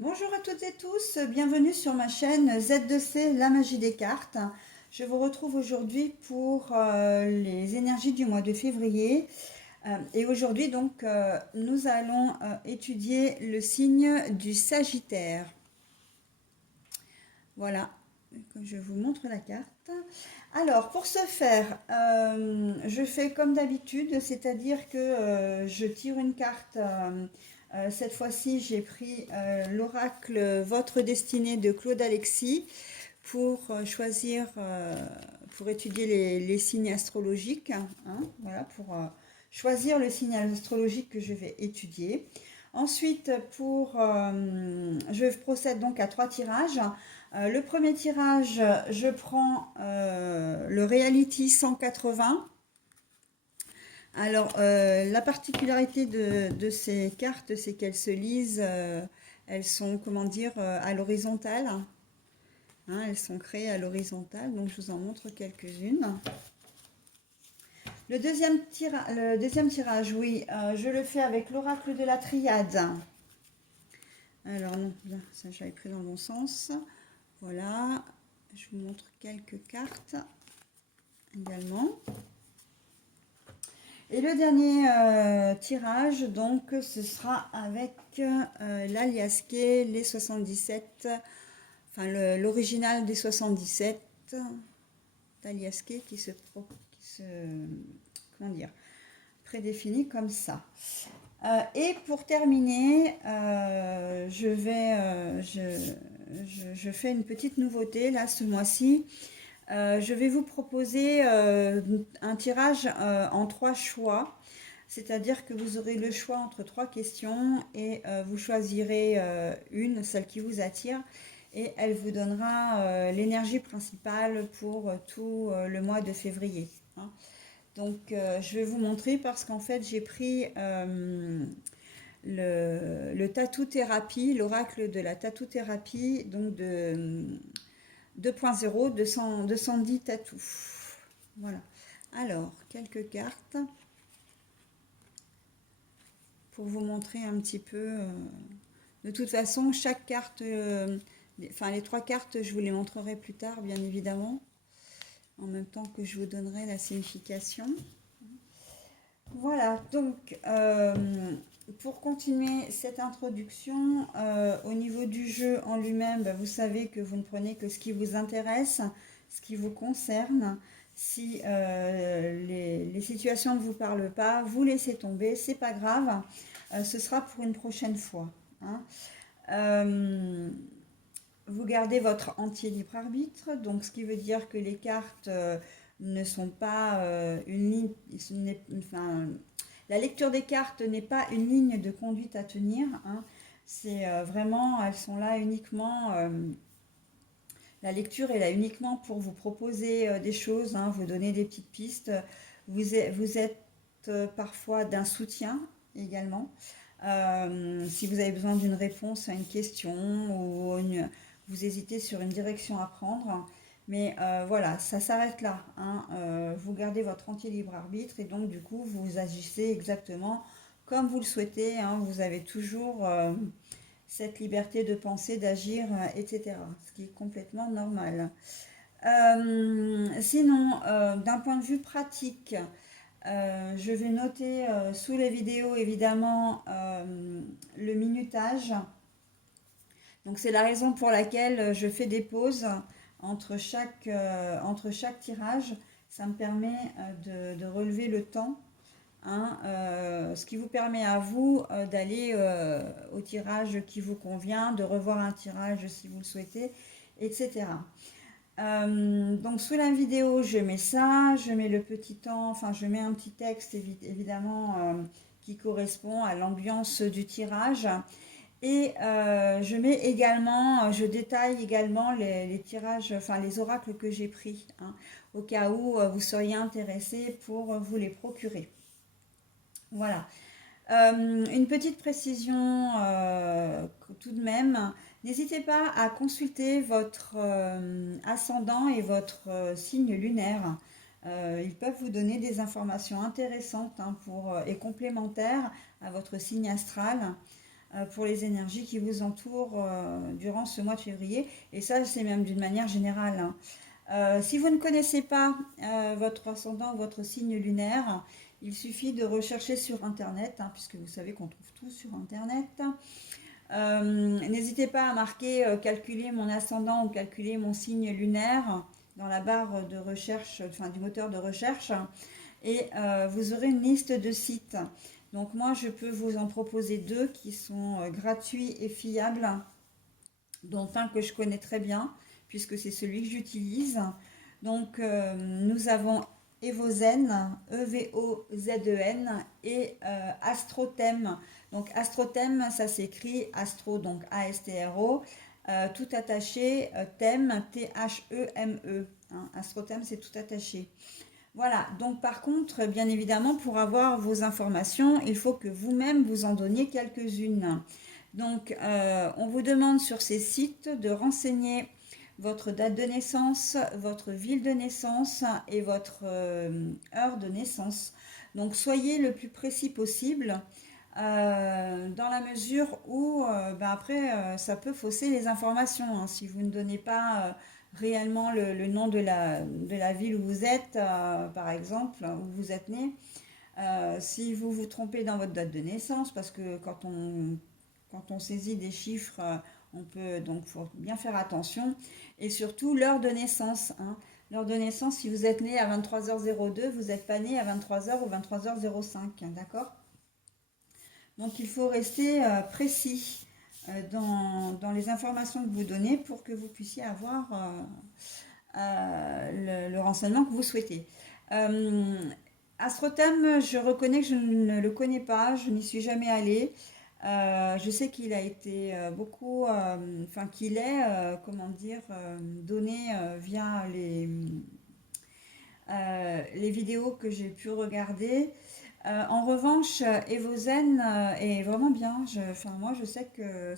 Bonjour à toutes et tous, bienvenue sur ma chaîne Z2C, la magie des cartes. Je vous retrouve aujourd'hui pour les énergies du mois de février. Et aujourd'hui donc nous allons étudier le signe du Sagittaire. Voilà, je vous montre la carte. Alors pour ce faire, je fais comme d'habitude, c'est-à-dire que je tire une carte. Cette fois-ci, j'ai pris l'oracle Votre destinée de Claude Alexis pour choisir, pour étudier les signes astrologiques, hein, voilà, pour choisir le signe astrologique que je vais étudier. Ensuite, je procède donc à 3 tirages. Le premier tirage, je prends le Reality 180. Alors, la particularité de ces cartes, c'est qu'elles se lisent, elles sont, comment dire, à l'horizontale. Hein, elles sont créées à l'horizontale, donc je vous en montre quelques-unes. Le deuxième tirage, oui, je le fais avec l'oracle de la triade. Alors, non, ça j'avais pris dans le bon sens. Voilà, je vous montre quelques cartes également. Et le dernier tirage, donc, ce sera avec l'aliasqué, les 77, enfin l'original des 77 d'aliasqué qui se, comment dire, prédéfinit comme ça. Et pour terminer, je fais une petite nouveauté là ce mois-ci. Je vais vous proposer un tirage en 3 choix, c'est-à-dire que vous aurez le choix entre 3 questions et vous choisirez une, celle qui vous attire, et elle vous donnera l'énergie principale pour tout le mois de février. Hein. Donc je vais vous montrer parce qu'en fait j'ai pris le tattoo thérapie, l'oracle de la tattoo thérapie, donc de 2.0 de Sandy Tattoo. Voilà. Alors, quelques cartes pour vous montrer un petit peu. De toute façon, chaque carte, enfin les 3 cartes, je vous les montrerai plus tard, bien évidemment, en même temps que je vous donnerai la signification. Voilà, donc pour continuer cette introduction, au niveau du jeu en lui-même, vous savez que vous ne prenez que ce qui vous intéresse, ce qui vous concerne. Si les situations ne vous parlent pas, vous laissez tomber, c'est pas grave, ce sera pour une prochaine fois. Hein. Vous gardez votre entier libre arbitre, donc ce qui veut dire que les cartes ne sont pas une ligne, enfin, la lecture des cartes n'est pas une ligne de conduite à tenir. Hein. C'est vraiment, elles sont là uniquement, la lecture est là uniquement pour vous proposer des choses, hein, vous donner des petites pistes. Vous êtes parfois d'un soutien également. Si vous avez besoin d'une réponse à une question ou vous hésitez sur une direction à prendre. Mais voilà, ça s'arrête là. Hein. Vous gardez votre entier libre arbitre et donc du coup, vous agissez exactement comme vous le souhaitez. Hein. Vous avez toujours cette liberté de penser, d'agir, etc. Ce qui est complètement normal. Sinon, d'un point de vue pratique, je vais noter sous les vidéos évidemment le minutage. Donc c'est la raison pour laquelle je fais des pauses entre chaque tirage. Ça me permet de relever le temps, hein, ce qui vous permet à vous d'aller au tirage qui vous convient, de revoir un tirage si vous le souhaitez, etc. Donc sous la vidéo, je mets ça, je mets le petit temps, enfin je mets un petit texte évidemment qui correspond à l'ambiance du tirage. Et je détaille également les tirages, enfin les oracles que j'ai pris, hein, au cas où vous seriez intéressé pour vous les procurer. Voilà. Une petite précision tout de même, n'hésitez pas à consulter votre ascendant et votre signe lunaire. Ils peuvent vous donner des informations intéressantes, hein, et complémentaires à votre signe astral. pour les énergies qui vous entourent durant ce mois de février. Et ça, c'est même d'une manière générale, hein. Si vous ne connaissez pas votre ascendant ou votre signe lunaire, il suffit de rechercher sur Internet, hein, puisque vous savez qu'on trouve tout sur Internet. N'hésitez pas à marquer calculer mon ascendant ou calculer mon signe lunaire dans la barre de recherche, enfin du moteur de recherche, et vous aurez une liste de sites. Donc moi, je peux vous en proposer deux qui sont gratuits et fiables, dont un que je connais très bien, puisque c'est celui que j'utilise. Donc nous avons Evozen, Evozen, et Astrothème. Donc Astrothème, ça s'écrit Astro, donc A-S-T-R-O, tout attaché, thème, T-H-E-M-E. Hein, Astrothème, c'est tout attaché. Voilà, donc par contre, bien évidemment, pour avoir vos informations, il faut que vous-même vous en donniez quelques-unes. Donc, on vous demande sur ces sites de renseigner votre date de naissance, votre ville de naissance et votre heure de naissance. Donc, soyez le plus précis possible dans la mesure où, après, ça peut fausser les informations, hein. Si vous ne donnez pas réellement le nom de la ville où vous êtes, par exemple, où vous êtes né, si vous vous trompez dans votre date de naissance, parce que quand on saisit des chiffres, on peut, donc faut bien faire attention, et surtout l'heure de naissance, hein. L'heure de naissance, si vous êtes né à 23h02, vous n'êtes pas né à 23h ou 23h05, hein, d'accord? Donc il faut rester précis dans les informations que vous donnez pour que vous puissiez avoir le renseignement que vous souhaitez. Astrothème, je reconnais que je ne le connais pas, je n'y suis jamais allée. Je sais qu'il a été beaucoup, enfin qu'il est, comment dire, donné via les vidéos que j'ai pu regarder. En revanche, Evozen est vraiment bien. Enfin, moi, je sais que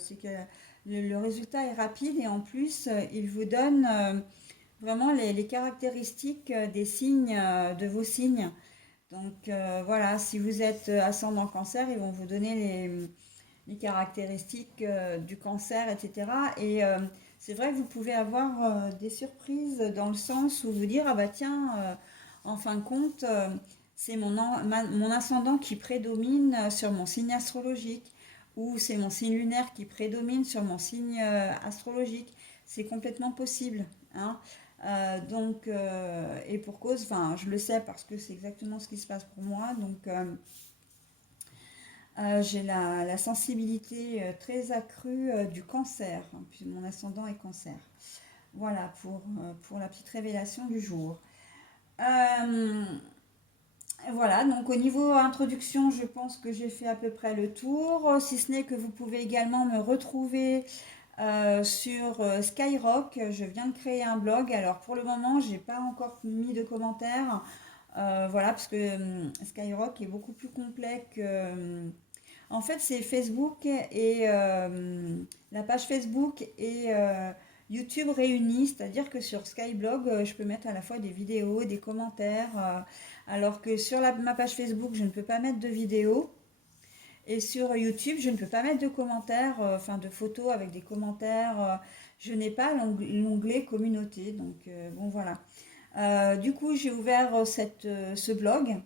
le résultat est rapide et en plus, il vous donne vraiment les caractéristiques des signes, de vos signes. Donc voilà, si vous êtes ascendant cancer, ils vont vous donner les caractéristiques du cancer, etc. Et c'est vrai que vous pouvez avoir des surprises dans le sens où vous dire, ah bah tiens, en fin de compte, c'est mon ascendant qui prédomine sur mon signe astrologique, ou c'est mon signe lunaire qui prédomine sur mon signe astrologique. C'est complètement possible, hein. Et pour cause, enfin, je le sais parce que c'est exactement ce qui se passe pour moi. Donc, j'ai la sensibilité très accrue du cancer, hein, puis mon ascendant est cancer. Voilà pour la petite révélation du jour. Euh, voilà, donc au niveau introduction, je pense que j'ai fait à peu près le tour, si ce n'est que vous pouvez également me retrouver sur Skyrock. Je viens de créer un blog. Alors pour le moment, j'ai pas encore mis de commentaires. Voilà, parce que Skyrock est beaucoup plus complet que. En fait, c'est Facebook et la page Facebook et YouTube réunis. C'est-à-dire que sur Skyblog, je peux mettre à la fois des vidéos, des commentaires, alors que sur ma page Facebook, je ne peux pas mettre de vidéos. Et sur YouTube, je ne peux pas mettre de commentaires, enfin de photos avec des commentaires. Je n'ai pas l'onglet communauté. Donc bon voilà. Du coup, j'ai ouvert ce blog.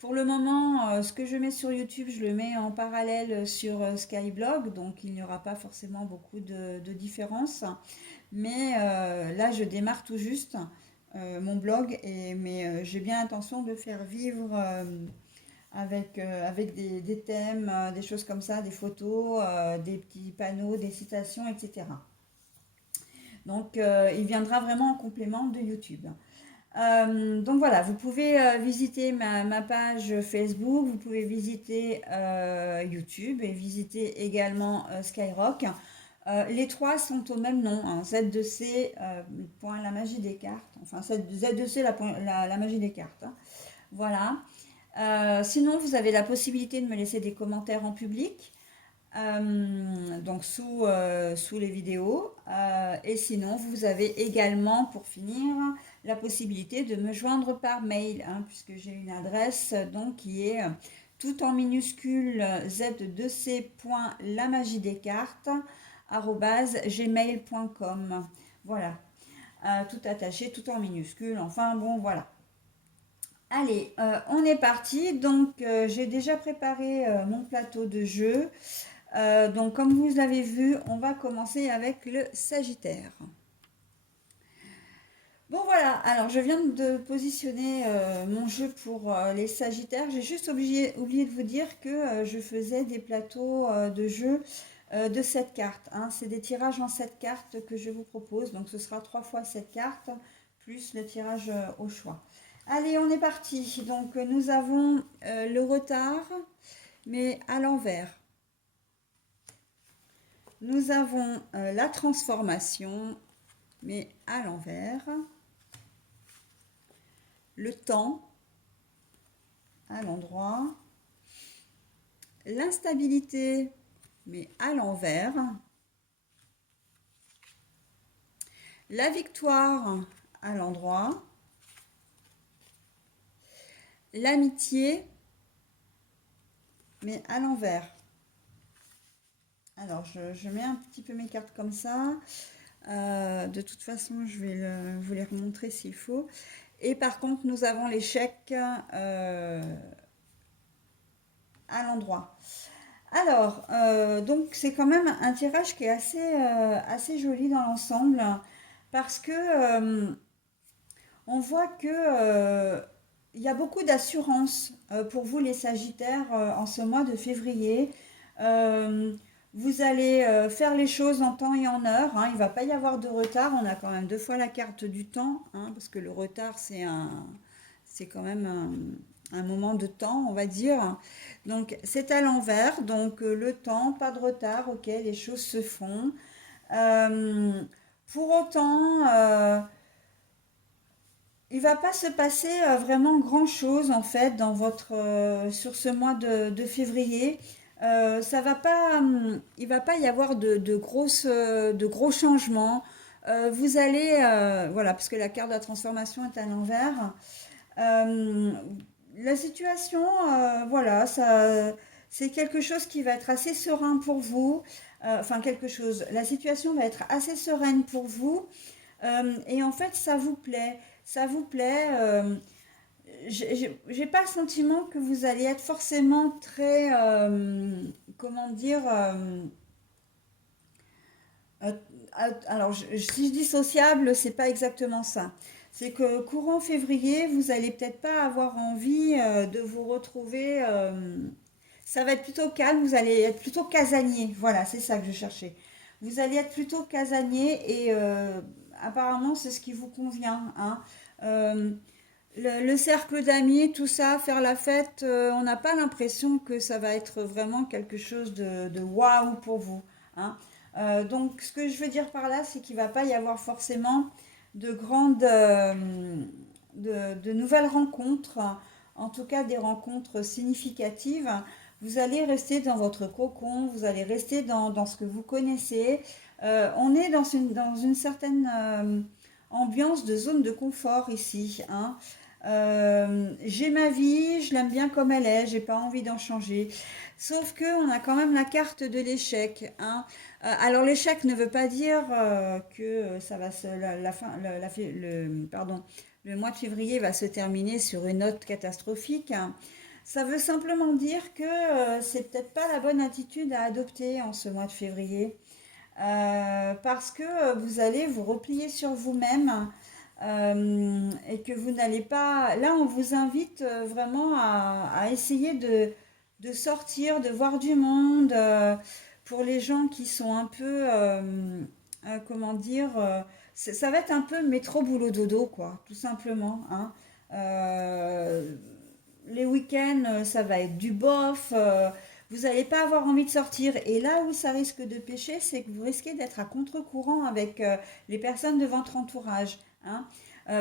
Pour le moment, ce que je mets sur YouTube, je le mets en parallèle sur Skyblog. Donc il n'y aura pas forcément beaucoup de différence. Mais là, je démarre tout juste mon blog. Mais j'ai bien l'intention de faire vivre avec des thèmes, des choses comme ça, des photos, des petits panneaux, des citations, etc. Donc, il viendra vraiment en complément de YouTube. Donc voilà, vous pouvez visiter ma page Facebook, vous pouvez visiter YouTube et visiter également Skyrock. Les trois sont au même nom, hein, Z2C, point la magie des cartes. Enfin, Z2C, la magie des cartes, hein. Voilà. Sinon, vous avez la possibilité de me laisser des commentaires en public, donc sous les vidéos. Et sinon, vous avez également, pour finir, la possibilité de me joindre par mail, hein, puisque j'ai une adresse donc qui est tout en minuscule, z2c.lamagidescartes@gmail.com. Voilà. Tout attaché, tout en minuscule. Enfin bon, voilà. Allez, on est parti. Donc, j'ai déjà préparé mon plateau de jeu. Donc, comme vous l'avez vu, on va commencer avec le Sagittaire. Bon voilà, alors je viens de positionner mon jeu pour les Sagittaires. J'ai juste oublié de vous dire que je faisais des plateaux de jeu de 7 cartes, hein. C'est des tirages en 7 cartes que je vous propose. Donc ce sera 3 fois 7 cartes, plus le tirage au choix. Allez, on est parti. Donc nous avons le retard, mais à l'envers. Nous avons la transformation, mais à l'envers. Le temps à l'endroit, l'instabilité mais à l'envers, la victoire à l'endroit, l'amitié mais à l'envers. Alors je mets un petit peu mes cartes comme ça. De toute façon, je vais vous les remontrer s'il faut. Et par contre, nous avons l'échec à l'endroit. Alors, donc c'est quand même un tirage qui est assez joli dans l'ensemble parce que on voit que il y a beaucoup d'assurance pour vous les Sagittaires en ce mois de février. Euh, Vous allez faire les choses en temps et en heure, hein. Il ne va pas y avoir de retard. On a quand même 2 fois la carte du temps, hein, parce que le retard, c'est quand même un moment de temps, on va dire. Donc, c'est à l'envers. Donc, le temps, pas de retard, ok, les choses se font. Euh, pour autant, il va pas se passer vraiment grand-chose en fait dans sur ce mois de février. Ça va pas, il va pas y avoir de gros changements. Vous allez, voilà, parce que la carte de la transformation est à l'envers. Euh, la situation, voilà, c'est quelque chose qui va être assez serein pour vous. Enfin, quelque chose. La situation va être assez sereine pour vous. Et en fait, ça vous plaît. Ça vous plaît. J'ai pas le sentiment que vous allez être forcément très, comment dire, euh, alors si je dis sociable, c'est pas exactement ça. C'est que courant février, vous allez peut-être pas avoir envie de vous retrouver. Ça va être plutôt calme. Vous allez être plutôt casanier. Voilà, c'est ça que je cherchais. Vous allez être plutôt casanier et apparemment c'est ce qui vous convient, hein. Euh, le cercle d'amis, tout ça, faire la fête, on n'a pas l'impression que ça va être vraiment quelque chose de waouh pour vous, hein. Donc, ce que je veux dire par là, c'est qu'il ne va pas y avoir forcément de grandes, de nouvelles rencontres, en tout cas des rencontres significatives. Vous allez rester dans votre cocon, vous allez rester dans ce que vous connaissez. On est dans une certaine ambiance de zone de confort ici, hein. J'ai ma vie, je l'aime bien comme elle est, j'ai pas envie d'en changer. Sauf que on a quand même la carte de l'échec, hein. Alors l'échec ne veut pas dire que ça va la fin, pardon, le mois de février va se terminer sur une note catastrophique, hein. Ça veut simplement dire que c'est peut-être pas la bonne attitude à adopter en ce mois de février. Parce que vous allez vous replier sur vous-même et que vous n'allez pas... Là, on vous invite vraiment à essayer de sortir, de voir du monde. Pour les gens qui sont un peu, comment dire, ça va être un peu métro boulot dodo, quoi, tout simplement, hein. Euh, les week-ends, ça va être du bof. Vous n'allez pas avoir envie de sortir. Et là où ça risque de pêcher, c'est que vous risquez d'être à contre-courant avec les personnes de votre entourage, hein.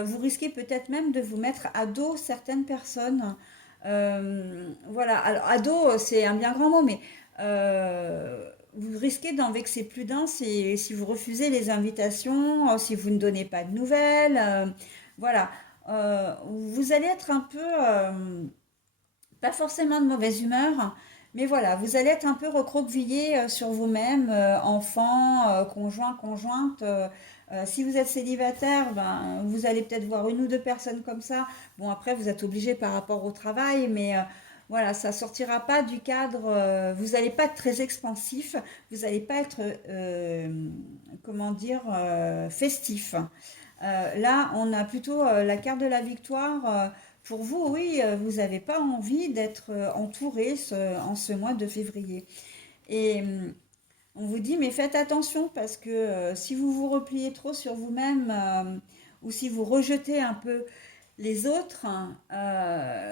Vous risquez peut-être même de vous mettre à dos certaines personnes. Voilà, alors à dos, c'est un bien grand mot, mais vous risquez d'en vexer plus d'un si vous refusez les invitations, si vous ne donnez pas de nouvelles. Voilà. Vous allez être un peu pas forcément de mauvaise humeur, mais voilà, vous allez être un peu recroquevillé sur vous-même, enfant, conjoint, conjointe. Si vous êtes célibataire, ben, vous allez peut-être voir une ou deux personnes comme ça. Bon, après, vous êtes obligé par rapport au travail, mais voilà, ça sortira pas du cadre. Vous n'allez pas être très expansif, vous n'allez pas être, comment dire, festif. Là, on a plutôt la carte de la victoire. Pour vous, oui, vous n'avez pas envie d'être entouré en ce mois de février. Et on vous dit, mais faites attention parce que si vous vous repliez trop sur vous-même ou si vous rejetez un peu les autres,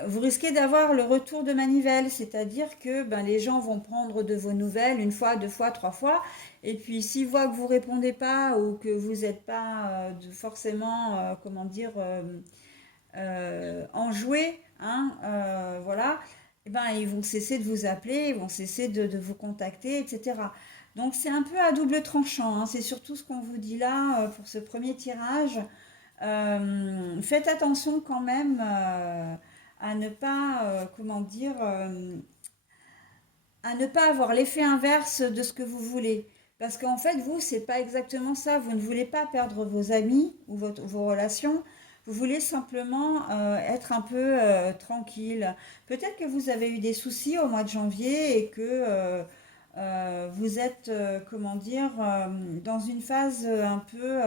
vous risquez d'avoir le retour de manivelle, c'est-à-dire que ben, les gens vont prendre de vos nouvelles une fois, deux fois, trois fois, et puis s'ils voient que vous répondez pas ou que vous n'êtes pas forcément, comment dire, enjoué, hein, voilà, eh ben, ils vont cesser de vous appeler, ils vont cesser de vous contacter, etc. Donc c'est un peu à double tranchant, hein, c'est surtout ce qu'on vous dit là pour ce premier tirage. Faites attention quand même à ne pas, comment dire, à ne pas avoir l'effet inverse de ce que vous voulez. Parce qu'en fait, vous, c'est pas exactement ça. Vous ne voulez pas perdre vos amis ou vos relations. Vous voulez simplement être un peu tranquille. Peut-être que vous avez eu des soucis au mois de janvier et que vous êtes, comment dire, dans une phase un peu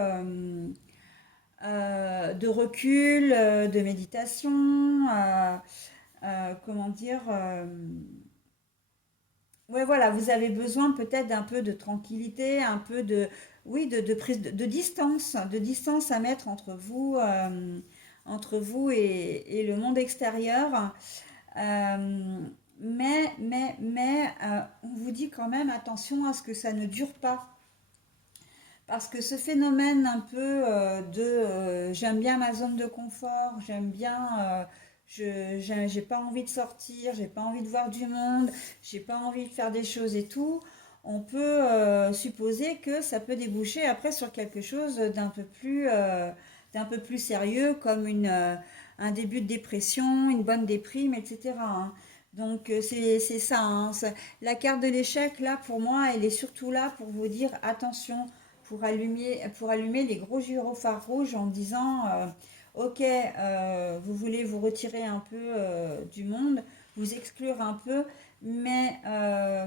de recul, de méditation, comment dire, ouais, voilà, vous avez besoin peut-être d'un peu de tranquillité, un peu de, oui, de prise de distance à mettre entre vous et le monde extérieur. Euh, mais on vous dit quand même attention à ce que ça ne dure pas. Parce que ce phénomène un peu j'aime bien ma zone de confort, j'aime bien, j'ai pas envie de sortir, j'ai pas envie de voir du monde, j'ai pas envie de faire des choses et tout, on peut supposer que ça peut déboucher après sur quelque chose d'un peu plus sérieux, comme un début de dépression, une bonne déprime, etc., hein. Donc c'est ça, hein. La carte de l'échec, là, pour moi, elle est surtout là pour vous dire attention, pour allumer les gros gyrophares rouges en disant ok, vous voulez vous retirer un peu du monde, vous exclure un peu, mais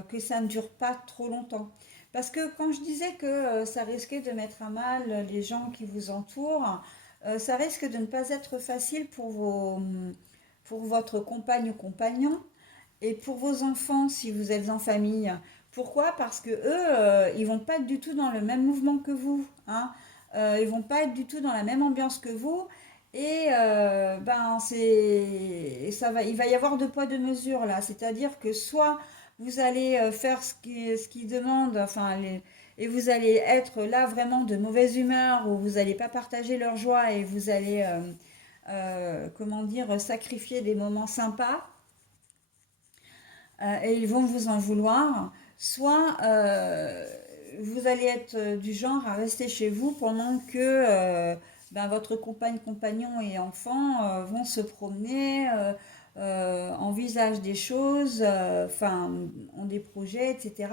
que ça ne dure pas trop longtemps. Parce que quand je disais que ça risquait de mettre à mal les gens qui vous entourent, ça risque de ne pas être facile pour votre compagne ou compagnon et pour vos enfants, si vous êtes en famille. Pourquoi? Parce que eux, ils vont pas être du tout dans le même mouvement que vous, hein. Ils vont pas être du tout dans la même ambiance que vous. Et ben il va y avoir deux poids deux mesures là. C'est-à-dire que soit vous allez faire ce qu'ils demandent, et vous allez être là vraiment de mauvaise humeur, ou vous n'allez pas partager leur joie et vous allez, comment dire, sacrifier des moments sympas et ils vont vous en vouloir, soit vous allez être du genre à rester chez vous pendant que ben, votre compagne, compagnon et enfant vont se promener, envisagent des choses, ont des projets, etc.,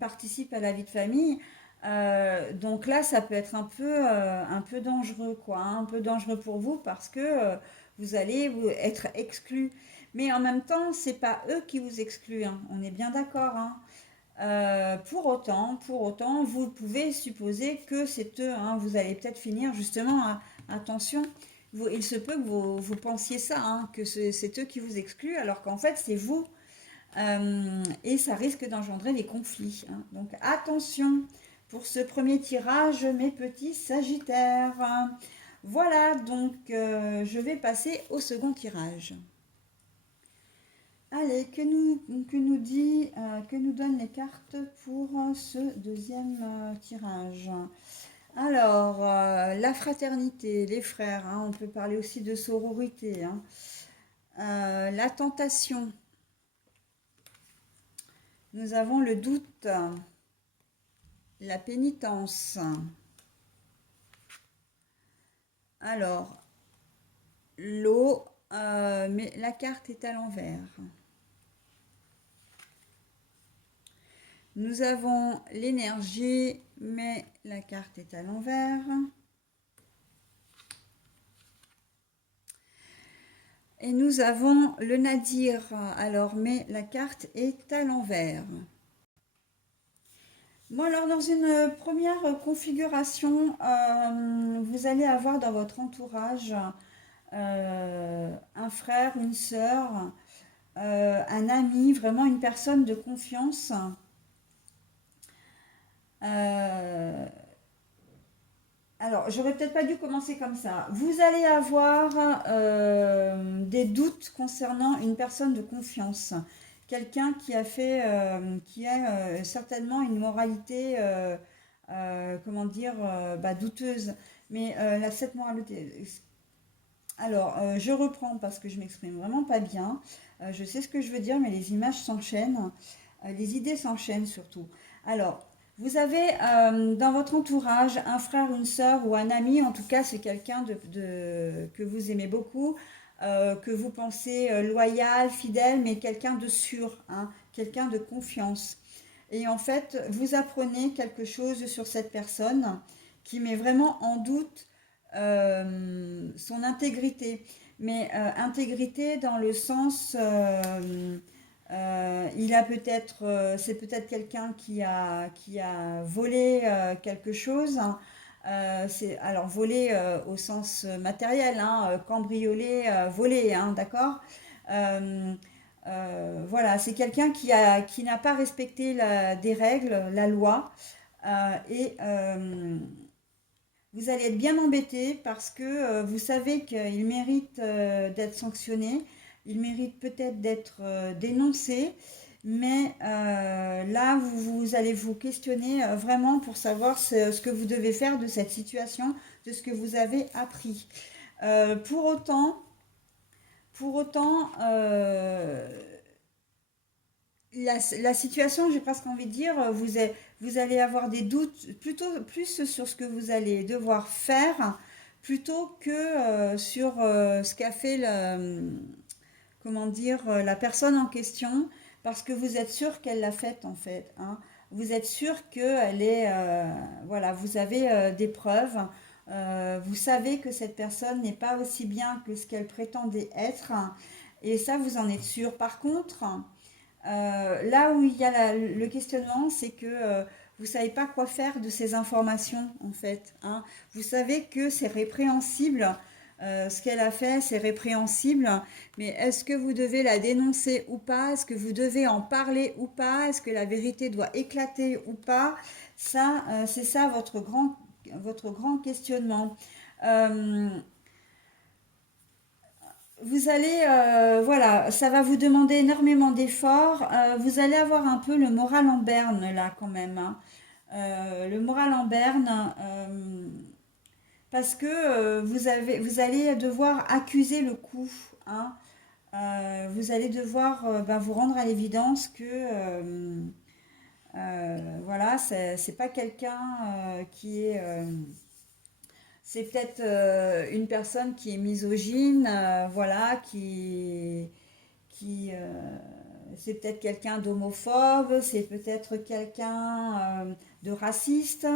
participent à la vie de famille. Donc là, ça peut être un peu dangereux, quoi, hein, un peu dangereux pour vous parce que vous allez être exclu. Mais en même temps, c'est pas eux qui vous excluent, hein. On est bien d'accord, hein. Pour autant, vous pouvez supposer que c'est eux, hein. Vous allez peut-être finir justement, attention, il se peut que vous pensiez ça, hein, que c'est eux qui vous excluent, alors qu'en fait c'est vous. Et ça risque d'engendrer des conflits, hein. Donc attention pour ce premier tirage, mes petits sagittaires. Voilà, donc je vais passer au second tirage. Allez, que nous donnent les cartes pour ce deuxième tirage? Alors, la fraternité, les frères, hein, on peut parler aussi de sororité, hein. La tentation, nous avons le doute, la pénitence. Alors, l'eau, mais la carte est à l'envers. Nous avons l'énergie, mais la carte est à l'envers. Et nous avons le nadir, alors, mais la carte est à l'envers. Bon, alors, dans une première configuration, vous allez avoir dans votre entourage un frère, une sœur, un ami, vraiment une personne de confiance. Euh, alors, j'aurais peut-être pas dû commencer comme ça. Vous allez avoir des doutes concernant une personne de confiance, quelqu'un qui a fait, qui a certainement une moralité, comment dire, bah, douteuse. Mais cette moralité. Alors, je reprends parce que je m'exprime vraiment pas bien. Je sais ce que je veux dire, mais les images s'enchaînent, les idées s'enchaînent surtout. Alors, vous avez dans votre entourage un frère, une sœur ou un ami, en tout cas c'est quelqu'un que vous aimez beaucoup, que vous pensez loyal, fidèle, mais quelqu'un de sûr, hein, quelqu'un de confiance. Et en fait, vous apprenez quelque chose sur cette personne qui met vraiment en doute son intégrité. Mais intégrité dans le sens, il a peut-être, c'est peut-être quelqu'un qui a volé quelque chose. C'est alors volé au sens matériel, hein, cambriolé, volé, hein, d'accord. Euh, voilà, c'est quelqu'un qui n'a pas respecté des règles, la loi, et vous allez être bien embêté parce que vous savez qu'il mérite d'être sanctionné, il mérite peut-être d'être dénoncé, mais là, vous allez vous questionner vraiment pour savoir ce que vous devez faire de cette situation, de ce que vous avez appris. Euh, pour autant, pour autant, la situation, j'ai presque envie de dire, vous allez avoir des doutes plutôt plus sur ce que vous allez devoir faire plutôt que sur ce qu'a fait comment dire, la personne en question, parce que vous êtes sûr qu'elle l'a fait en fait, hein. Vous êtes sûr qu'elle est, voilà, vous avez des preuves, vous savez que cette personne n'est pas aussi bien que ce qu'elle prétendait être, et ça vous en êtes sûr. Par contre, là où il y a le questionnement, c'est que vous ne savez pas quoi faire de ces informations, en fait, hein. Vous savez que c'est répréhensible, ce qu'elle a fait, c'est répréhensible, mais est-ce que vous devez la dénoncer ou pas? Est-ce que vous devez en parler ou pas? Est-ce que la vérité doit éclater ou pas? Ça, c'est ça votre grand questionnement. Euh, Vous allez, voilà, ça va vous demander énormément d'efforts. Vous allez avoir un peu le moral en berne là quand même, hein. Le moral en berne, parce que vous allez devoir accuser le coup, hein. Vous allez devoir ben, vous rendre à l'évidence que voilà, c'est pas quelqu'un qui est c'est peut-être une personne qui est misogyne, voilà, c'est peut-être quelqu'un d'homophobe, c'est peut-être quelqu'un de raciste,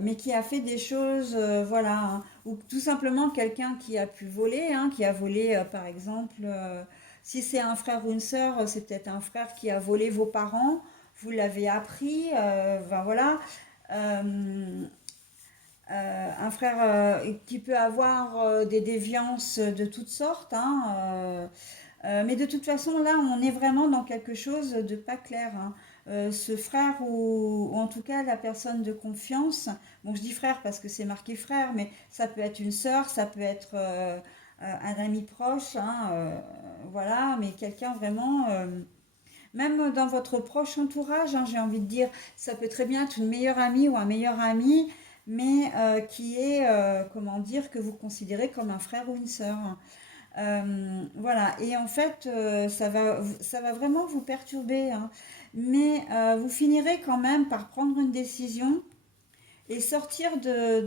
mais qui a fait des choses, voilà, hein. Ou tout simplement quelqu'un qui a pu voler, hein, qui a volé, par exemple, si c'est un frère ou une sœur, c'est peut-être un frère qui a volé vos parents, vous l'avez appris, ben voilà. Euh, un frère qui peut avoir des déviances de toutes sortes, hein, mais de toute façon, là, on est vraiment dans quelque chose de pas clair, hein. Ce frère ou en tout cas la personne de confiance, bon, je dis frère parce que c'est marqué frère, mais ça peut être une sœur, ça peut être un ami proche, hein, voilà, mais quelqu'un vraiment, même dans votre proche entourage, hein, j'ai envie de dire, ça peut très bien être une meilleure amie ou un meilleur ami, mais qui est, comment dire, que vous considérez comme un frère ou une sœur. Voilà, et en fait, ça va vraiment vous perturber, hein. Mais vous finirez quand même par prendre une décision et sortir de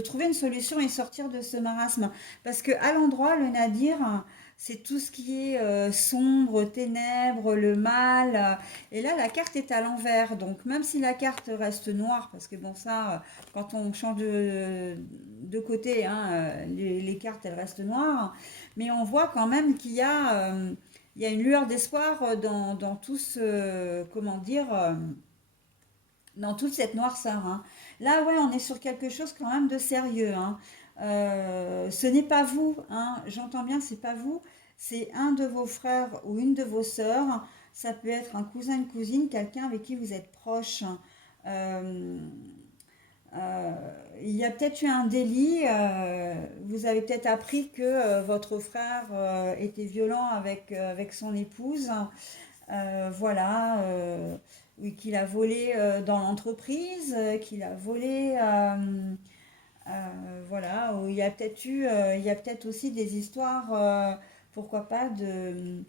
trouver une solution et sortir de ce marasme. Parce que à l'endroit, le nadir, c'est tout ce qui est sombre, ténèbres, le mal. Et là, la carte est à l'envers. Donc, même si la carte reste noire, parce que bon, ça, quand on change de côté, hein, les cartes, elles restent noires. Mais on voit quand même il y a une lueur d'espoir dans tout ce, comment dire, dans toute cette noirceur, hein. Là, ouais, on est sur quelque chose quand même de sérieux, hein. Ce n'est pas vous, hein. J'entends bien, c'est pas vous. C'est un de vos frères ou une de vos sœurs. Ça peut être un cousin, une cousine, quelqu'un avec qui vous êtes proche. Euh, euh, il y a peut-être eu un délit. Vous avez peut-être appris que votre frère était violent avec son épouse. Voilà, oui, qu'il a volé dans l'entreprise, qu'il a volé, voilà, où il y a peut-être aussi des histoires, pourquoi pas, de,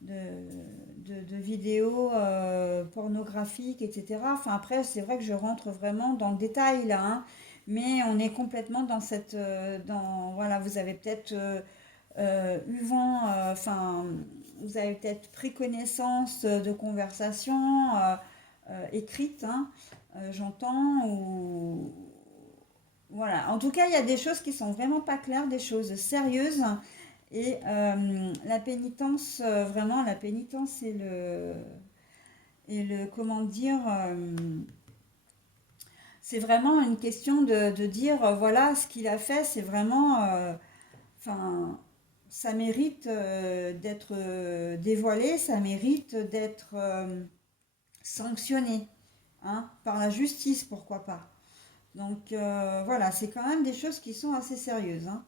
de vidéos pornographiques, etc. Enfin, après, c'est vrai que je rentre vraiment dans le détail là, hein, mais on est complètement dans voilà, vous avez peut-être eu vent, enfin, vous avez peut-être pris connaissance de conversations écrites, hein, j'entends, ou voilà. En tout cas, il y a des choses qui sont vraiment pas claires, des choses sérieuses. Et la pénitence, vraiment, la pénitence et le comment dire, c'est vraiment une question de dire, voilà, ce qu'il a fait, c'est vraiment, enfin, ça mérite d'être dévoilé, ça mérite d'être sanctionné, hein, par la justice, pourquoi pas. Donc voilà, c'est quand même des choses qui sont assez sérieuses, hein.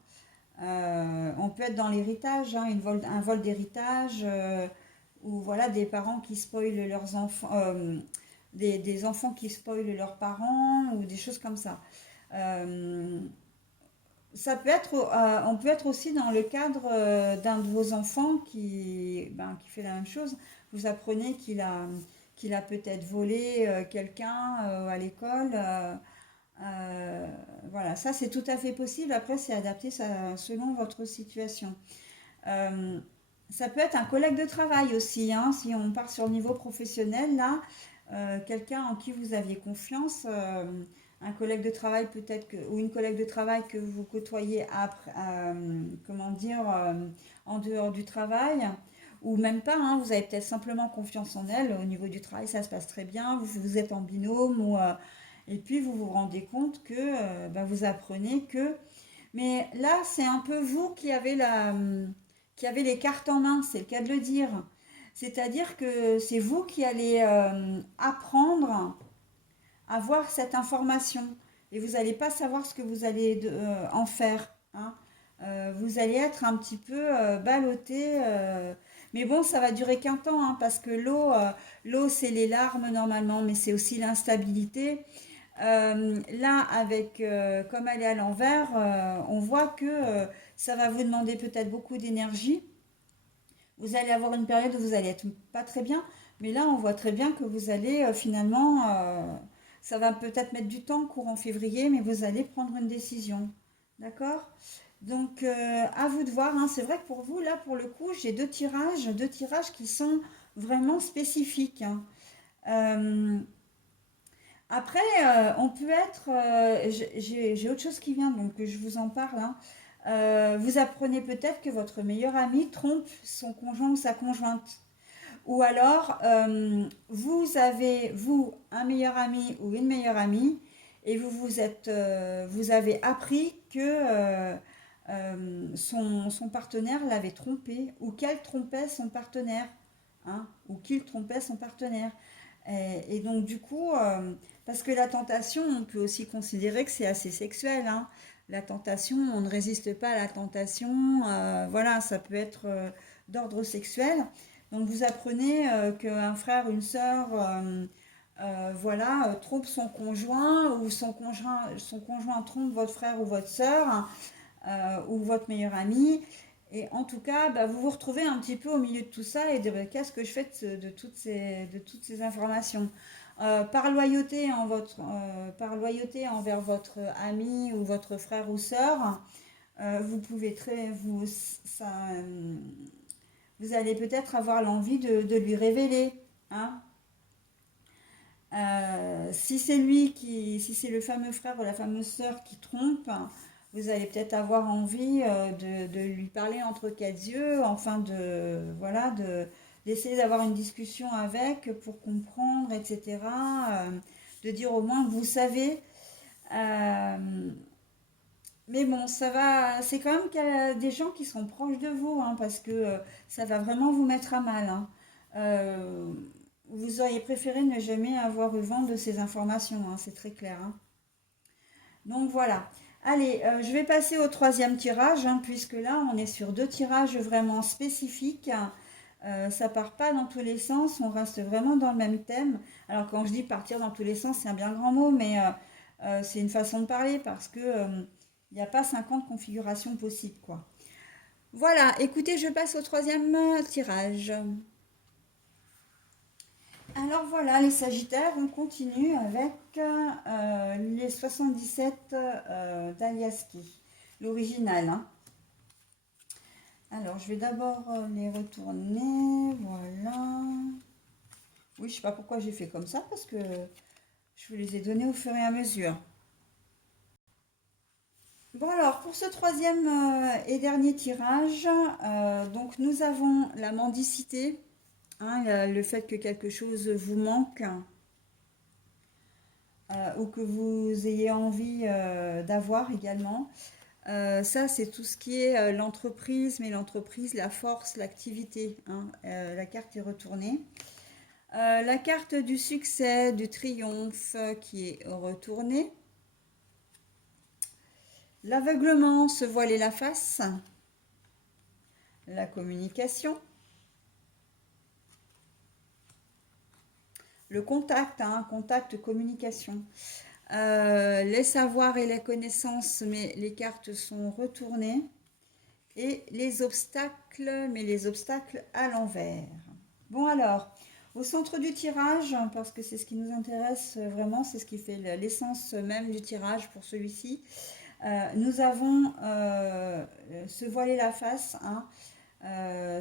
On peut être dans l'héritage, hein, un vol d'héritage, ou voilà des parents qui spoilent leurs enfants, des enfants qui spoilent leurs parents, ou des choses comme ça. Euh, Ça peut être, on peut être aussi dans le cadre d'un de vos enfants qui fait la même chose. Vous apprenez qu'il a peut-être volé quelqu'un à l'école. Euh, voilà, ça c'est tout à fait possible. Après, c'est adapté selon votre situation. Euh, Ça peut être un collègue de travail aussi, hein, si on part sur le niveau professionnel, là, quelqu'un en qui vous aviez confiance, un collègue de travail peut-être ou une collègue de travail que vous côtoyez après, comment dire, en dehors du travail, ou même pas, hein, vous avez peut-être simplement confiance en elle, au niveau du travail ça se passe très bien, vous êtes en binôme, et puis vous vous rendez compte que bah, vous apprenez que mais là, c'est un peu vous qui avez les cartes en main, c'est le cas de le dire. C'est-à-dire que c'est vous qui allez apprendre à voir cette information. Et vous n'allez pas savoir ce que vous allez en faire, hein. Vous allez être un petit peu ballotté. Mais bon, ça va durer qu'un temps, hein, parce que l'eau, c'est les larmes normalement, mais c'est aussi l'instabilité. Là, comme elle est à l'envers, on voit que ça va vous demander peut-être beaucoup d'énergie. Vous allez avoir une période où vous allez être pas très bien, mais là, on voit très bien que vous allez finalement, ça va peut-être mettre du temps, courant février, mais vous allez prendre une décision. D'accord? Donc, à vous de voir, hein. C'est vrai que pour vous, là, pour le coup, j'ai deux tirages qui sont vraiment spécifiques, hein. Euh, Après, on peut être. J'ai autre chose qui vient, donc je vous en parle, hein. Vous apprenez peut-être que votre meilleur ami trompe son conjoint ou sa conjointe. Ou alors, vous avez, vous, un meilleur ami ou une meilleure amie, et vous avez appris que son partenaire l'avait trompé, ou qu'elle trompait son partenaire, hein, ou qu'il trompait son partenaire. Et donc du coup, parce que la tentation, on peut aussi considérer que c'est assez sexuel, hein. La tentation, on ne résiste pas à la tentation. Voilà, ça peut être d'ordre sexuel. Donc vous apprenez qu'un frère, une sœur, voilà, trompe son conjoint ou son conjoint trompe votre frère ou votre sœur ou votre meilleur ami. Et en tout cas, bah, vous vous retrouvez un petit peu au milieu de tout ça et de bah, qu'est-ce que je fais de toutes ces informations. par loyauté envers votre ami ou votre frère ou sœur, vous pouvez vous allez peut-être avoir l'envie de lui révéler, hein. Si c'est le fameux frère ou la fameuse sœur qui trompe, vous allez peut-être avoir envie de lui parler entre quatre yeux, enfin voilà, d'essayer d'avoir une discussion avec pour comprendre, etc. De dire au moins, vous savez. Euh, mais bon, ça va, c'est quand même qu'il y a des gens qui sont proches de vous, hein, parce que ça va vraiment vous mettre à mal, hein. Euh, Vous auriez préféré ne jamais avoir eu vent de ces informations, hein, c'est très clair, hein. Donc voilà. Allez, je vais passer au troisième tirage, hein, puisque là, on est sur deux tirages vraiment spécifiques. Ça part pas dans tous les sens, on reste vraiment dans le même thème. Alors quand je dis partir dans tous les sens, c'est un bien grand mot, mais c'est une façon de parler parce que il n'y a pas 50 configurations possibles, quoi. Voilà, écoutez, je passe au troisième tirage. Alors voilà, les Sagittaires, on continue avec les 77 d'Aliaski, l'original, hein. Alors, je vais d'abord les retourner, voilà. Oui, je sais pas pourquoi j'ai fait comme ça, parce que je vous les ai donnés au fur et à mesure. Bon alors, pour ce troisième et dernier tirage, donc nous avons la mendicité, hein, le fait que quelque chose vous manque, ou que vous ayez envie d'avoir également. Ça, c'est tout ce qui est l'entreprise, mais l'entreprise, la force, l'activité, hein. La carte est retournée. La carte du succès, du triomphe qui est retournée. L'aveuglement, se voiler la face. La communication. Le contact, hein, contact, communication. Les savoirs et les connaissances, mais les cartes sont retournées. Et les obstacles, mais les obstacles à l'envers. Bon alors, au centre du tirage, parce que c'est ce qui nous intéresse vraiment, c'est ce qui fait l'essence même du tirage pour celui-ci, nous avons se voiler la face, hein,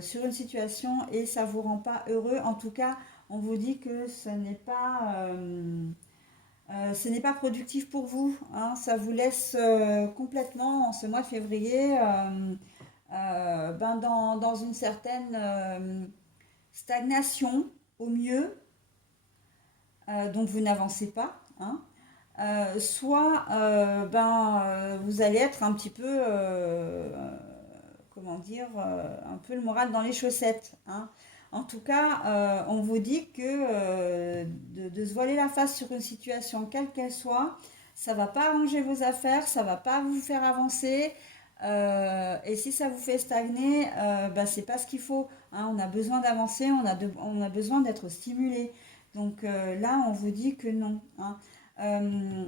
sur une situation et ça ne vous rend pas heureux. En tout cas, on vous dit que ce n'est pas productif pour vous, hein. Ça vous laisse complètement en ce mois de février dans une certaine stagnation au mieux, donc vous n'avancez pas, hein. Soit vous allez être un petit peu, comment dire, un peu le moral dans les chaussettes, hein. En tout cas, on vous dit que de se voiler la face sur une situation quelle qu'elle soit, ça va pas arranger vos affaires, ça va pas vous faire avancer. Et si ça vous fait stagner, c'est pas ce qu'il faut, hein. On a besoin d'avancer, on a besoin d'être stimulé. Donc là, on vous dit que non, hein. Euh,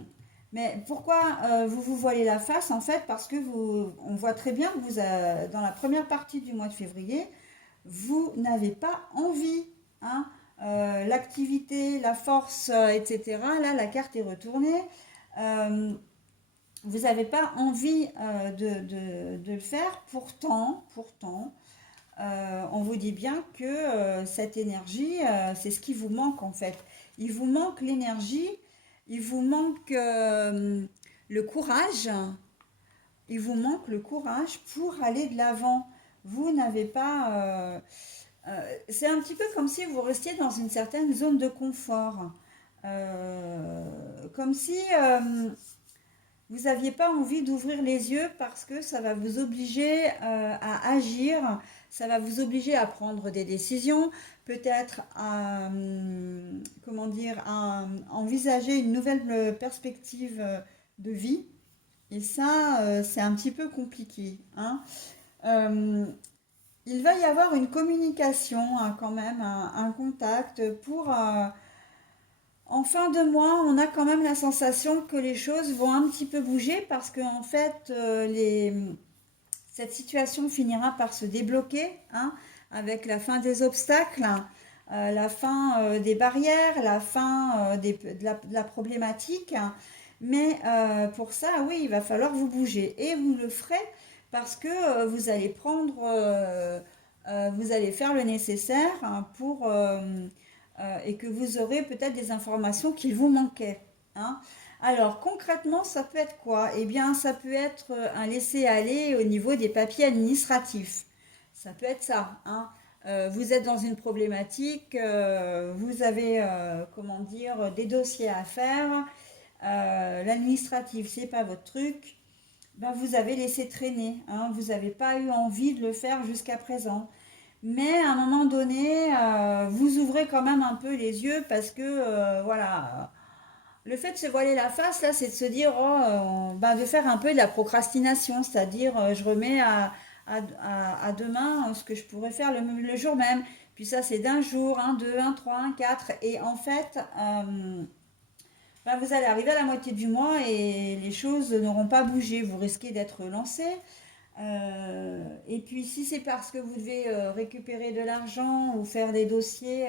mais pourquoi vous vous voilez la face? En fait, parce que on voit très bien que dans la première partie du mois de février, vous n'avez pas envie, hein. L'activité, la force, etc. Là, la carte est retournée. Euh, Vous n'avez pas envie de le faire. Pourtant, on vous dit bien que cette énergie, c'est ce qui vous manque en fait. Il vous manque l'énergie, il vous manque le courage, il vous manque le courage pour aller de l'avant. Vous n'avez pas... c'est un petit peu comme si vous restiez dans une certaine zone de confort. Comme si vous n'aviez pas envie d'ouvrir les yeux parce que ça va vous obliger à agir, ça va vous obliger à prendre des décisions, peut-être à, comment dire, à envisager une nouvelle perspective de vie. Et ça, c'est un petit peu compliqué, hein. Euh, il va y avoir une communication, hein, quand même, un contact pour... en fin de mois, on a quand même la sensation que les choses vont un petit peu bouger parce qu'en fait, cette situation finira par se débloquer, hein, avec la fin des obstacles. la fin des barrières, la fin de la problématique. Mais pour ça, oui, il va falloir vous bouger. Et vous le ferez parce que vous allez vous allez faire le nécessaire hein, et que vous aurez peut-être des informations qu'il vous manquait. Hein. Alors concrètement, ça peut être quoi? Eh bien, ça peut être un laisser-aller au niveau des papiers administratifs. Ça peut être ça. Hein. Vous êtes dans une problématique, vous avez, comment dire, des dossiers à faire. L'administratif, c'est pas votre truc. Ben, vous avez laissé traîner. Hein. Vous n'avez pas eu envie de le faire jusqu'à présent. Mais à un moment donné, vous ouvrez quand même un peu les yeux parce que, voilà, le fait de se voiler la face, là, c'est de se dire, oh, ben, de faire un peu de la procrastination, c'est-à-dire, je remets à demain ce que je pourrais faire le jour même. Puis ça, c'est d'un jour, un, deux, un, trois, un, quatre. Et en fait, ben, vous allez arriver à la moitié du mois et les choses n'auront pas bougé. Vous risquez d'être lancé. Et puis si c'est parce que vous devez récupérer de l'argent ou faire des dossiers,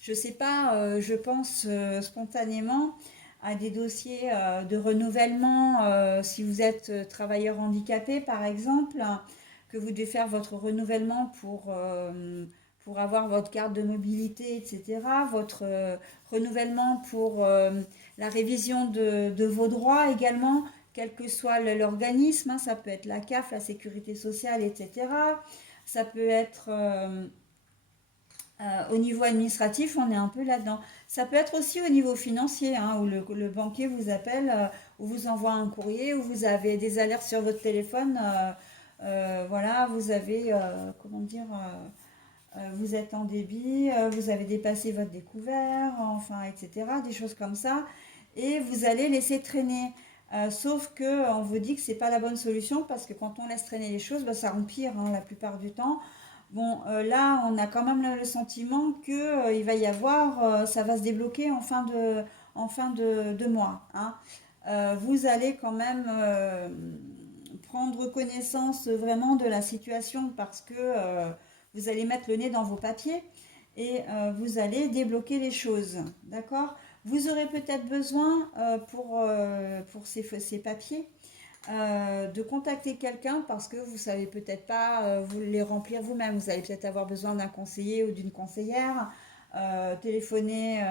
je ne sais pas, je pense spontanément à des dossiers de renouvellement, si vous êtes travailleur handicapé par exemple, hein, que vous devez faire votre renouvellement pour avoir votre carte de mobilité, etc., votre renouvellement pour la révision de vos droits également quel que soit l'organisme, hein, ça peut être la CAF, la sécurité sociale, etc. Ça peut être au niveau administratif, on est un peu là-dedans. Ça peut être aussi au niveau financier, hein, où le banquier vous appelle, ou vous envoie un courrier, où vous avez des alertes sur votre téléphone. Voilà, vous avez, comment dire, vous êtes en débit, vous avez dépassé votre découvert, enfin, etc. Des choses comme ça. Et vous allez laisser traîner. Sauf que on vous dit que c'est pas la bonne solution parce que quand on laisse traîner les choses, bah, ça empire hein, la plupart du temps. Bon, là, on a quand même le sentiment que il va y avoir, ça va se débloquer en fin de mois. Hein. Vous allez quand même prendre connaissance vraiment de la situation parce que vous allez mettre le nez dans vos papiers et vous allez débloquer les choses. D'accord? Vous aurez peut-être besoin pour ces papiers de contacter quelqu'un parce que vous ne savez peut-être pas vous les remplir vous-même. Vous allez peut-être avoir besoin d'un conseiller ou d'une conseillère. Téléphoner,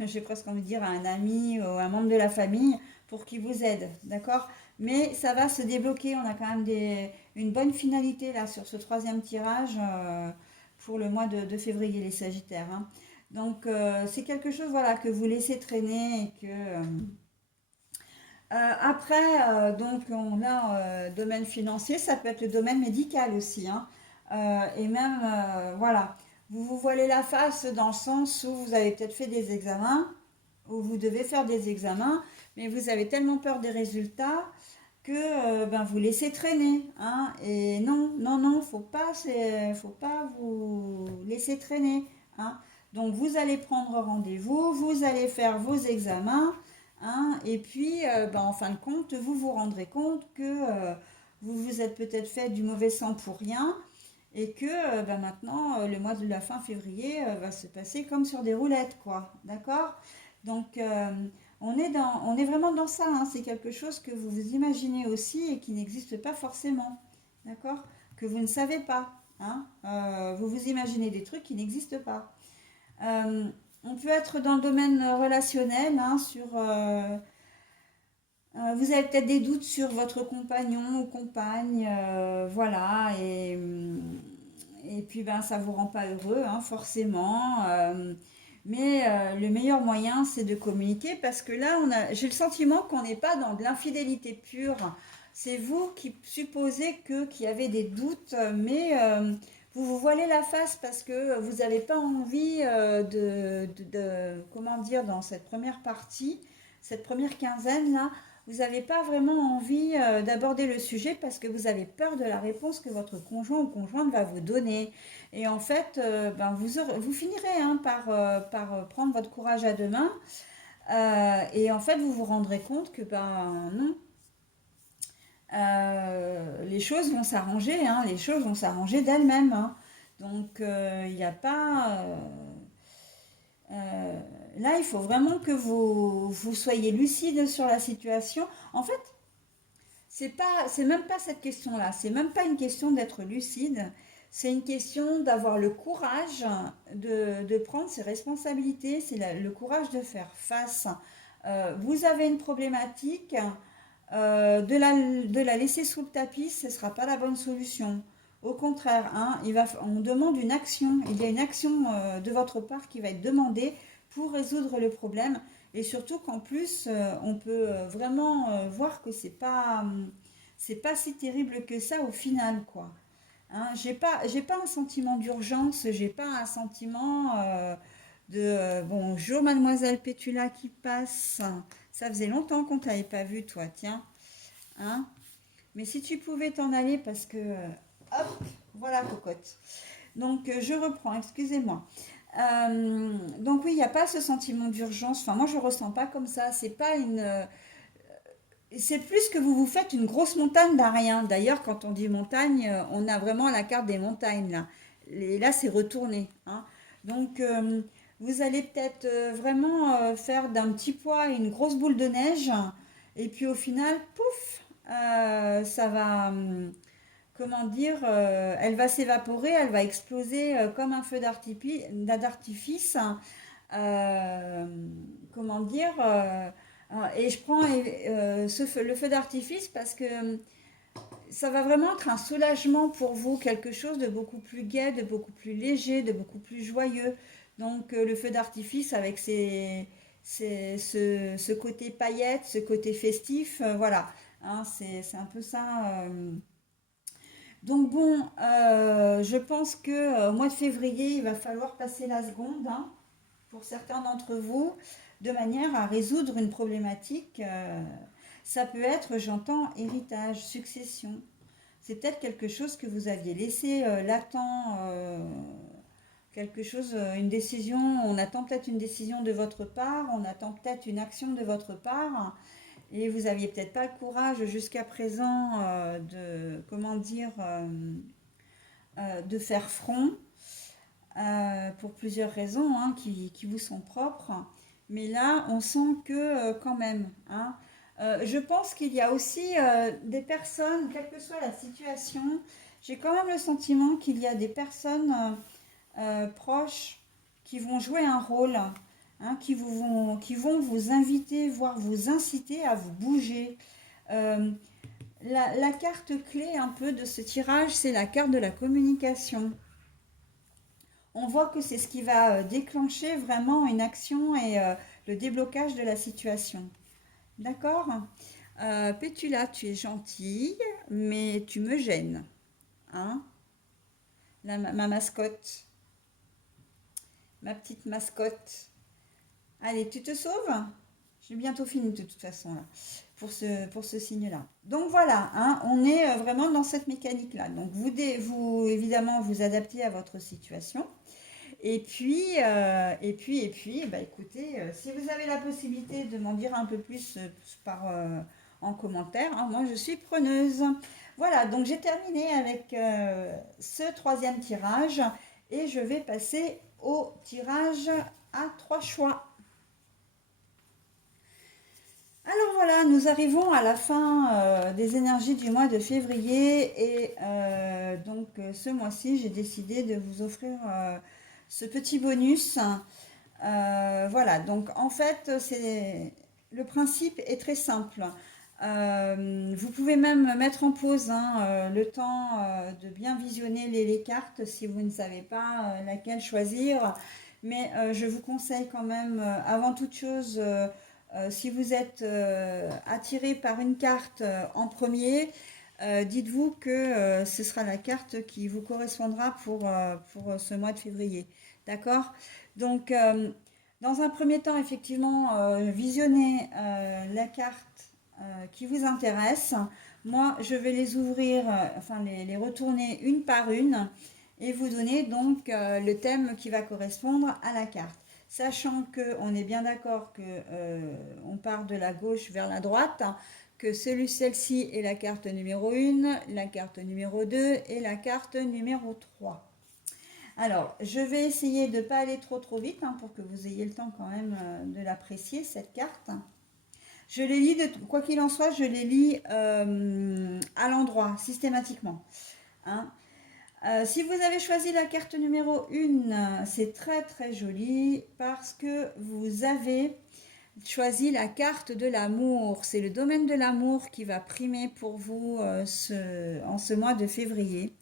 j'ai presque envie de dire, à un ami ou à un membre de la famille pour qu'il vous aide. D'accord? Mais ça va se débloquer. On a quand même une bonne finalité là sur ce troisième tirage pour le mois de février, les Sagittaires. Hein. Donc c'est quelque chose voilà, que vous laissez traîner et que... après, donc on a domaine financier, ça peut être le domaine médical aussi. Hein. Et même, voilà, vous vous voilez la face dans le sens où vous avez peut-être fait des examens, où vous devez faire des examens, mais vous avez tellement peur des résultats que ben, vous laissez traîner. Hein. Et non, non, non, faut pas vous laisser traîner. Hein. Donc vous allez prendre rendez-vous, vous allez faire vos examens. Hein, et puis, ben, en fin de compte, vous vous rendrez compte que vous vous êtes peut-être fait du mauvais sang pour rien et que ben, maintenant, le mois de la fin février va se passer comme sur des roulettes, quoi. D'accord? Donc, on est vraiment dans ça. Hein, c'est quelque chose que vous vous imaginez aussi et qui n'existe pas forcément. D'accord? Que vous ne savez pas. Hein, vous vous imaginez des trucs qui n'existent pas. Euh, on peut être dans le domaine relationnel, hein, vous avez peut-être des doutes sur votre compagnon ou compagne, voilà, et puis ben ça vous rend pas heureux, hein, forcément. Mais le meilleur moyen, c'est de communiquer parce que là, j'ai le sentiment qu'on n'est pas dans de l'infidélité pure. C'est vous qui supposez qu'il y avait des doutes, mais vous vous voilez la face parce que vous n'avez pas envie comment dire, dans cette première partie, cette première quinzaine là, vous n'avez pas vraiment envie d'aborder le sujet parce que vous avez peur de la réponse que votre conjoint ou conjointe va vous donner. Et en fait, ben vous finirez hein, par prendre votre courage à deux mains. Et en fait, vous vous rendrez compte que ben non, les choses vont s'arranger, hein, les choses vont s'arranger d'elles-mêmes. Hein. Donc, il n'y a pas... Là, il faut vraiment que vous soyez lucide sur la situation. En fait, c'est même pas cette question-là. C'est même pas une question d'être lucide. C'est une question d'avoir le courage de prendre ses responsabilités. C'est le courage de faire face. Vous avez une problématique, de la laisser sous le tapis, ce ne sera pas la bonne solution. Au contraire, hein, on demande une action. Il y a une action de votre part qui va être demandée pour résoudre le problème. Et surtout qu'en plus, on peut vraiment voir que c'est pas si terrible que ça au final, quoi. Hein, j'ai pas un sentiment d'urgence, j'ai pas un sentiment bonjour mademoiselle Pétula qui passe. Ça faisait longtemps qu'on t'avait pas vu, toi, tiens. Hein? Mais si tu pouvais t'en aller parce que hop, voilà cocotte. Donc je reprends, excusez-moi. Donc oui, il n'y a pas ce sentiment d'urgence. Enfin, moi je ressens pas comme ça. C'est pas une, c'est plus que vous vous faites une grosse montagne d'un rien. D'ailleurs, quand on dit montagne, on a vraiment la carte des montagnes là. Et là, c'est retourné. Hein. Donc, vous allez peut-être vraiment faire d'un petit pois une grosse boule de neige. Et puis au final, pouf, ça va, comment dire, elle va s'évaporer, elle va exploser comme un feu d'artifice. Euh, comment dire et je prends le feu d'artifice parce que ça va vraiment être un soulagement pour vous, quelque chose de beaucoup plus gai, de beaucoup plus léger, de beaucoup plus joyeux. Donc le feu d'artifice avec ce côté paillette, ce côté festif, voilà. Hein, c'est un peu ça. Donc bon, je pense que au mois de février, il va falloir passer la seconde, hein, pour certains d'entre vous, de manière à résoudre une problématique. Ça peut être, j'entends, héritage, succession. C'est peut-être quelque chose que vous aviez laissé latent, quelque chose, une décision, on attend peut-être une décision de votre part, on attend peut-être une action de votre part, et vous aviez peut-être pas le courage jusqu'à présent comment dire, de faire front pour plusieurs raisons hein, qui vous sont propres. Mais là, on sent que quand même, hein, je pense qu'il y a aussi des personnes, quelle que soit la situation, j'ai quand même le sentiment qu'il y a des personnes proches qui vont jouer un rôle, hein, qui vont vous inviter, voire vous inciter à vous bouger. Euh, la carte clé un peu de ce tirage, c'est la carte de la communication. On voit que c'est ce qui va déclencher vraiment une action et le déblocage de la situation. D'accord. Pétula, tu es gentille, mais tu me gênes. Hein ma mascotte, ma petite mascotte. Allez, tu te sauves. J'ai bientôt fini de toute façon là, pour ce signe-là. Donc voilà, hein, on est vraiment dans cette mécanique-là. Donc vous, évidemment, vous adaptez à votre situation. Et puis, bah, écoutez, si vous avez la possibilité de m'en dire un peu plus en commentaire, hein, moi je suis preneuse. Voilà, donc j'ai terminé avec ce troisième tirage et je vais passer au tirage à 3 choix. Alors voilà, nous arrivons à la fin des énergies du mois de février et donc ce mois-ci, j'ai décidé de vous offrir ce petit bonus. Voilà, donc en fait, le principe est très simple. Vous pouvez même mettre en pause hein, le temps de bien visionner les cartes si vous ne savez pas laquelle choisir. Mais je vous conseille quand même, avant toute chose, si vous êtes attiré par une carte en premier, dites-vous que ce sera la carte qui vous correspondra pour ce mois de février. D'accord? Donc, dans un premier temps, effectivement, visionnez la carte qui vous intéresse. Moi, je vais les ouvrir, enfin les retourner une par une et vous donner donc le thème qui va correspondre à la carte. Sachant qu'on est bien d'accord que on part de la gauche vers la droite, que celle-ci est la carte numéro 1, la carte numéro 2 et la carte numéro 3. Alors, je vais essayer de ne pas aller trop vite hein, pour que vous ayez le temps quand même de l'apprécier, cette carte. Je les lis, quoi qu'il en soit, je les lis à l'endroit, systématiquement. Hein. Si vous avez choisi la carte numéro 1, c'est très très joli parce que vous avez choisi la carte de l'amour. C'est le domaine de l'amour qui va primer pour vous en ce mois de février.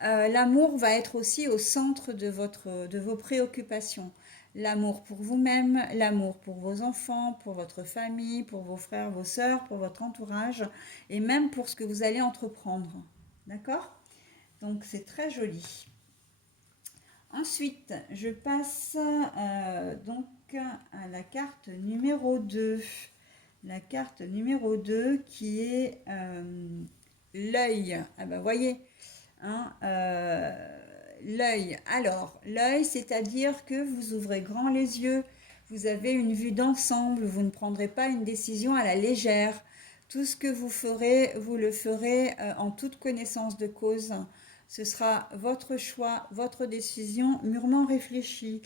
L'amour va être aussi au centre de vos préoccupations. L'amour pour vous-même, l'amour pour vos enfants, pour votre famille, pour vos frères, vos sœurs, pour votre entourage et même pour ce que vous allez entreprendre. D'accord? Donc c'est très joli. Ensuite, je passe donc à la carte numéro 2. La carte numéro 2 qui est l'œil. Ah ben voyez, hein, l'œil. Alors, l'œil, c'est-à-dire que vous ouvrez grand les yeux, vous avez une vue d'ensemble, vous ne prendrez pas une décision à la légère. Tout ce que vous ferez, vous le ferez en toute connaissance de cause. Ce sera votre choix, votre décision mûrement réfléchie.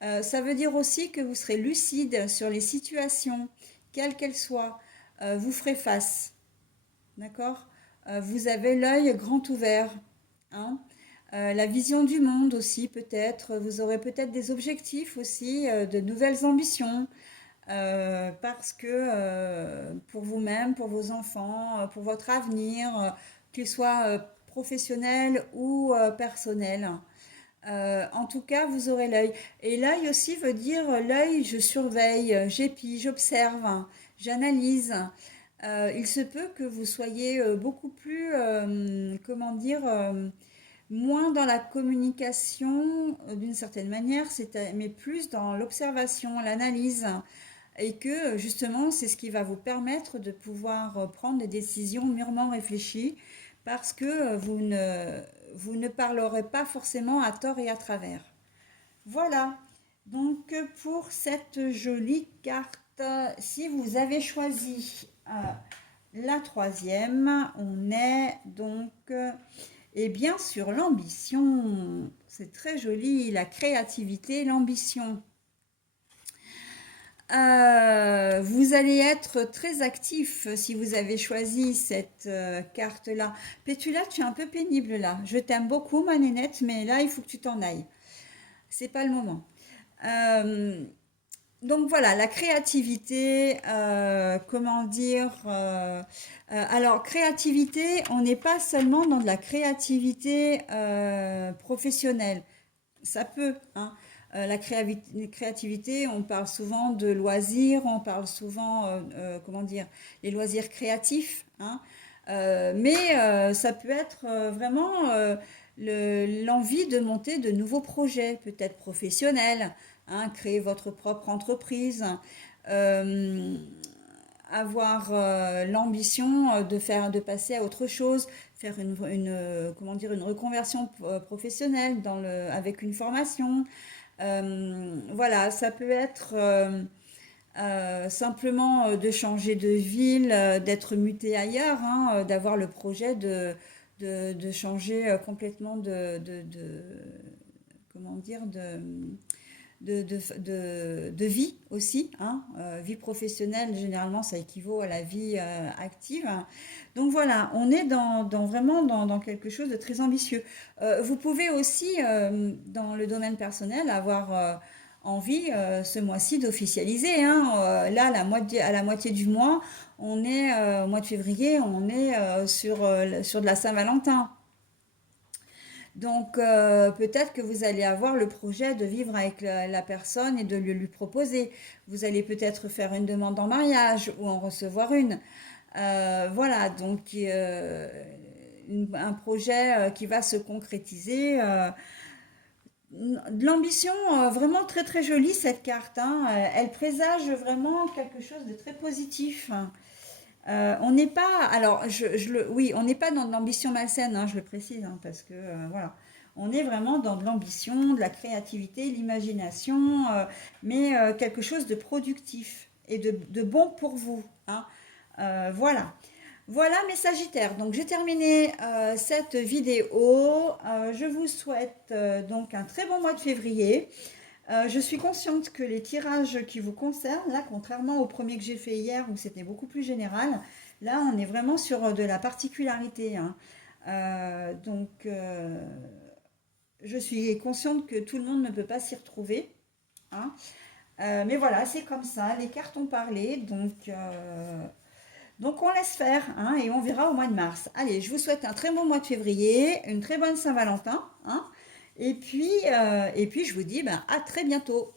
Ça veut dire aussi que vous serez lucide sur les situations, quelles qu'elles soient. Vous ferez face. D'accord? Vous avez l'œil grand ouvert. Hein. La vision du monde aussi peut-être. Vous aurez peut-être des objectifs aussi, de nouvelles ambitions. Parce que pour vous-même, pour vos enfants, pour votre avenir, qu'il soit professionnel ou personnel. En tout cas, vous aurez l'œil. Et l'œil aussi veut dire l'œil, je surveille, j'épie, j'observe, j'analyse. Il se peut que vous soyez beaucoup plus, comment dire, moins dans la communication d'une certaine manière, mais plus dans l'observation, l'analyse. Et que justement, c'est ce qui va vous permettre de pouvoir prendre des décisions mûrement réfléchies parce que vous ne parlerez pas forcément à tort et à travers. Voilà, donc pour cette jolie carte, si vous avez choisi la troisième, on est donc eh bien sur l'ambition. C'est très joli, la créativité, l'ambition. Vous allez être très actif si vous avez choisi cette carte-là. Pétula, tu es un peu pénible là. Je t'aime beaucoup, ma nénette, mais là, il faut que tu t'en ailles. C'est pas le moment. Euh, donc voilà, la créativité, comment dire alors, créativité, on n'est pas seulement dans de la créativité professionnelle. Ça peut, hein. La créativité, on parle souvent de loisirs, on parle souvent, comment dire, les loisirs créatifs, hein. Mais ça peut être vraiment l'envie de monter de nouveaux projets, peut-être professionnels, hein, créer votre propre entreprise, euh, avoir l'ambition de passer à autre chose, faire comment dire, une reconversion professionnelle avec une formation. Voilà, ça peut être simplement de changer de ville, d'être muté ailleurs, hein, d'avoir le projet de changer complètement comment dire, de vie aussi. Hein. Vie professionnelle, généralement, ça équivaut à la vie active. Donc voilà, on est vraiment dans quelque chose de très ambitieux. Vous pouvez aussi, dans le domaine personnel, avoir envie ce mois-ci d'officialiser. Hein. Là, à la moitié du mois, on est au mois de février, on est sur de la Saint-Valentin. Donc peut-être que vous allez avoir le projet de vivre avec la personne et de le lui proposer. Vous allez peut-être faire une demande en mariage ou en recevoir une. Voilà, donc un projet qui va se concrétiser. De l'ambition vraiment très très jolie cette carte. Hein. Elle présage vraiment quelque chose de très positif. On n'est pas, alors oui, on n'est pas dans de l'ambition malsaine, hein, je le précise, hein, parce que voilà, on est vraiment dans de l'ambition, de la créativité, l'imagination, mais quelque chose de productif et de bon pour vous. Hein. Voilà. Voilà mes Sagittaires. Donc j'ai terminé cette vidéo. Je vous souhaite donc un très bon mois de février. Je suis consciente que les tirages qui vous concernent, là, contrairement au premier que j'ai fait hier où c'était beaucoup plus général, là on est vraiment sur de la particularité, hein. Je suis consciente que tout le monde ne peut pas s'y retrouver, hein. Mais voilà, c'est comme ça, les cartes ont parlé, donc on laisse faire, hein, et on verra au mois de mars. Allez, je vous souhaite un très bon mois de février, une très bonne Saint-Valentin, hein, et puis je vous dis ben, à très bientôt.